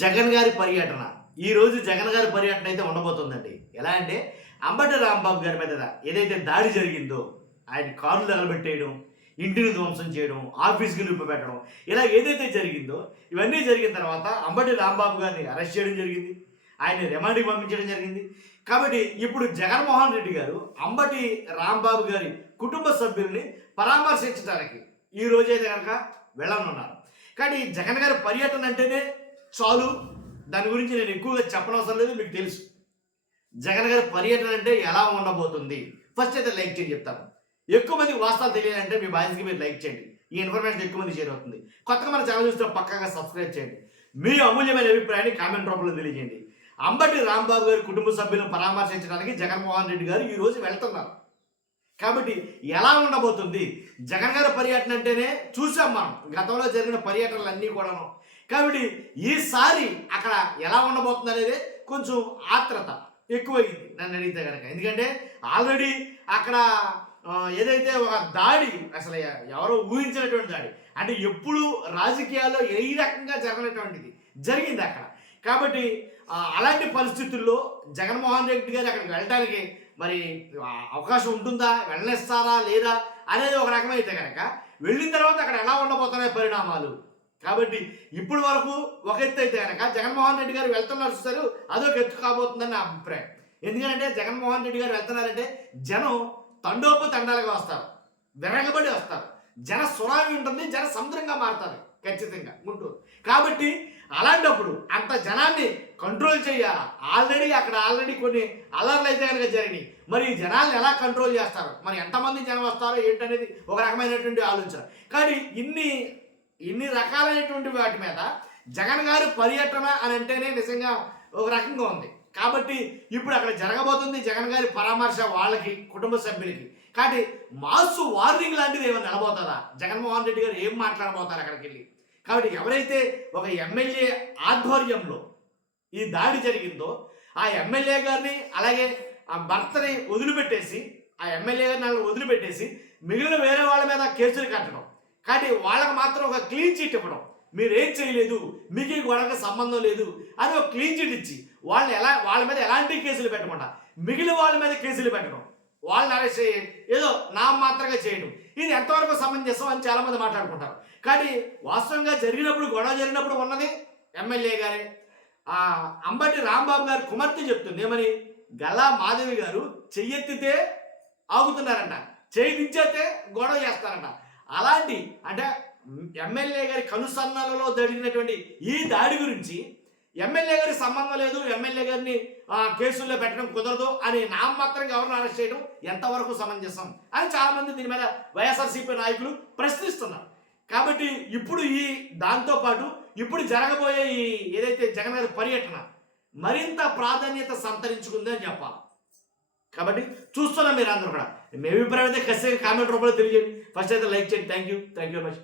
జగన్ గారి పర్యటన. ఈరోజు జగన్ గారి పర్యటన అయితే ఉండబోతుందండి. ఎలా అంటే అంబటి రాంబాబు గారి మీద ఏదైతే దాడి జరిగిందో, ఆయన కారులు తగలబెట్టేయడం, ఇంటిని ధ్వంసం చేయడం, ఆఫీస్‌కి నిప్పు పెట్టడం, ఇలా ఏదైతే జరిగిందో ఇవన్నీ జరిగిన తర్వాత అంబటి రాంబాబు గారిని అరెస్ట్ చేయడం జరిగింది. ఆయన్ని రిమాండ్‌కి పంపించడం జరిగింది. కాబట్టి ఇప్పుడు జగన్మోహన్ రెడ్డి గారు అంబటి రాంబాబు గారి కుటుంబ సభ్యుల్ని పరామర్శించడానికి ఈ రోజైతే గనక వెళ్ళనున్నారు. కానీ జగన్ గారి పర్యటన అంటేనే చాలు, దాని గురించి నేను ఎక్కువగా చెప్పనవసరం లేదు, మీకు తెలుసు. జగన్ గారి పర్యటన అంటే ఎలా ఉండబోతుంది. ఫస్ట్ అయితే లైక్ చేయండి చెప్తాను. ఎక్కువ మందికి వాస్తవాలు తెలియాలంటే మీ బాధ్యతకి మీరు లైక్ చేయండి. ఈ ఇన్ఫర్మేషన్ ఎక్కువ మంది షేర్ అవుతుంది. కొత్తగా మన ఛానల్ చూస్తే పక్కాగా సబ్స్క్రైబ్ చేయండి. మీ అమూల్యమైన అభిప్రాయాన్ని కామెంట్ రూపంలో తెలియజేయండి. అంబటి రాంబాబు గారి కుటుంబ సభ్యులను పరామర్శించడానికి జగన్మోహన్ రెడ్డి గారు ఈ రోజు వెళ్తున్నారు. కాబట్టి ఎలా ఉండబోతుంది జగన్ గారి పర్యటన అంటేనే చూసాం మనం గతంలో జరిగిన పర్యటనలు అన్నీ కూడాను. కాబట్టి ఈసారి అక్కడ ఎలా ఉండబోతుంది అనేది కొంచెం ఆత్రత ఎక్కువైంది నన్ను అడిగితే కనుక. ఎందుకంటే ఆల్రెడీ అక్కడ ఏదైతే ఒక దాడి, అసలు ఎవరో ఊహించినటువంటి దాడి, అంటే ఎప్పుడు రాజకీయాల్లో ఏ రకంగా జరగనటువంటిది జరిగింది అక్కడ. కాబట్టి అలాంటి పరిస్థితుల్లో జగన్మోహన్ రెడ్డి గారు అక్కడికి వెళ్ళడానికి మరి అవకాశం ఉంటుందా, వెళ్ళనిస్తారా లేదా అనేది ఒక రకమైతే కనుక, వెళ్ళిన తర్వాత అక్కడ ఎలా ఉండబోతున్నాయి పరిణామాలు. కాబట్టి ఇప్పుడు వరకు ఒక ఎత్తు అయితే కనుక జగన్మోహన్ రెడ్డి గారు వెళ్తున్నారు చూస్తారు, అదొక ఎత్తు కాబోతుందని నా అభిప్రాయం. ఎందుకంటే జగన్మోహన్ రెడ్డి గారు వెళ్తున్నారంటే జనం తండోపతండాలుగా వస్తారు, విరగబడి వస్తారు, జన సునామీ ఉంటుంది, జన సముద్రంగా మారుతారు ఖచ్చితంగా గుంటూరు. కాబట్టి అలాంటప్పుడు అంత జనాన్ని కంట్రోల్ చేయాలా. ఆల్రెడీ కొన్ని అల్లర్లు అయితే కనుక జరిగినాయి. మరి జనాలను ఎలా కంట్రోల్ చేస్తారు, మరి ఎంతమంది జనం వస్తారో ఏంటనేది ఒక రకమైనటువంటి ఆలోచన. కానీ ఇన్ని రకాలైనటువంటి వాటి మీద జగన్ గారి పర్యటన అని అంటేనే నిజంగా ఒక రకంగా ఉంది. కాబట్టి ఇప్పుడు అక్కడ జరగబోతుంది జగన్ గారి పరామర్శ వాళ్ళకి, కుటుంబ సభ్యులకి. కాబట్టి మాసు వార్నింగ్ లాంటిది ఏమైనా నిలబోతుందా, జగన్మోహన్ రెడ్డి గారు ఏం మాట్లాడబోతారు అక్కడికి వెళ్ళి. కాబట్టి ఎవరైతే ఒక ఎమ్మెల్యే ఆధ్వర్యంలో ఈ దాడి జరిగిందో ఆ ఎమ్మెల్యే గారిని, అలాగే ఆ భర్తని వదిలిపెట్టేసి, ఆ ఎమ్మెల్యే గారిని వదిలిపెట్టేసి మిగిలిన వేరే వాళ్ళ మీద కేసులు కట్టడం, కానీ వాళ్ళకి మాత్రం ఒక క్లీన్ చీట్ ఇవ్వడం, మీరేం చేయలేదు, మీకు ఈ గొడవకి సంబంధం లేదు అని ఒక క్లీన్ చీట్ ఇచ్చి వాళ్ళ మీద ఎలాంటి కేసులు పెట్టకుండా మిగిలిన వాళ్ళ మీద కేసులు పెట్టడం, వాళ్ళని అరెస్ట్ ఏదో నామమాత్రంగా చేయడం, ఇది ఎంతవరకు సమంజసం అని చాలామంది మాట్లాడుకుంటారు. కానీ వాస్తవంగా గొడవ జరిగినప్పుడు ఉన్నది ఎమ్మెల్యే గారే. అంబటి రాంబాబు గారి కుమార్తె చెప్తుంది ఏమని, గల్లా మాధవి గారు చెయ్యెత్తితే ఆగుతున్నారంట, చేయి దించేస్తే గొడవ చేస్తారంట. అలాంటి అంటే ఎమ్మెల్యే గారి కనుసన్నలలో జరిగినటువంటి ఈ దాడి గురించి ఎమ్మెల్యే గారికి సంబంధం లేదు, ఎమ్మెల్యే గారిని కేసుల్లో పెట్టడం కుదరదు అని నామమాత్రంగా ఎవరిని అరెస్ట్ చేయడం ఎంతవరకు సమంజసం అని చాలామంది దీని మీద వైఎస్ఆర్సీపీ నాయకులు ప్రశ్నిస్తున్నారు. కాబట్టి ఇప్పుడు దాంతోపాటు ఇప్పుడు జరగబోయే ఏదైతే జగన్ గారి పర్యటన మరింత ప్రాధాన్యత సంతరించుకుంది అని చెప్పాలి. కాబట్టి చూస్తున్నాం మీరు అందరూ కూడా. మీ అభిప్రాయం అయితే ఖచ్చితంగా కామెంట్ రూపంలో తెలియజేయండి. ఫస్ట్ అయితే లైక్ చేయండి. Thank you very much.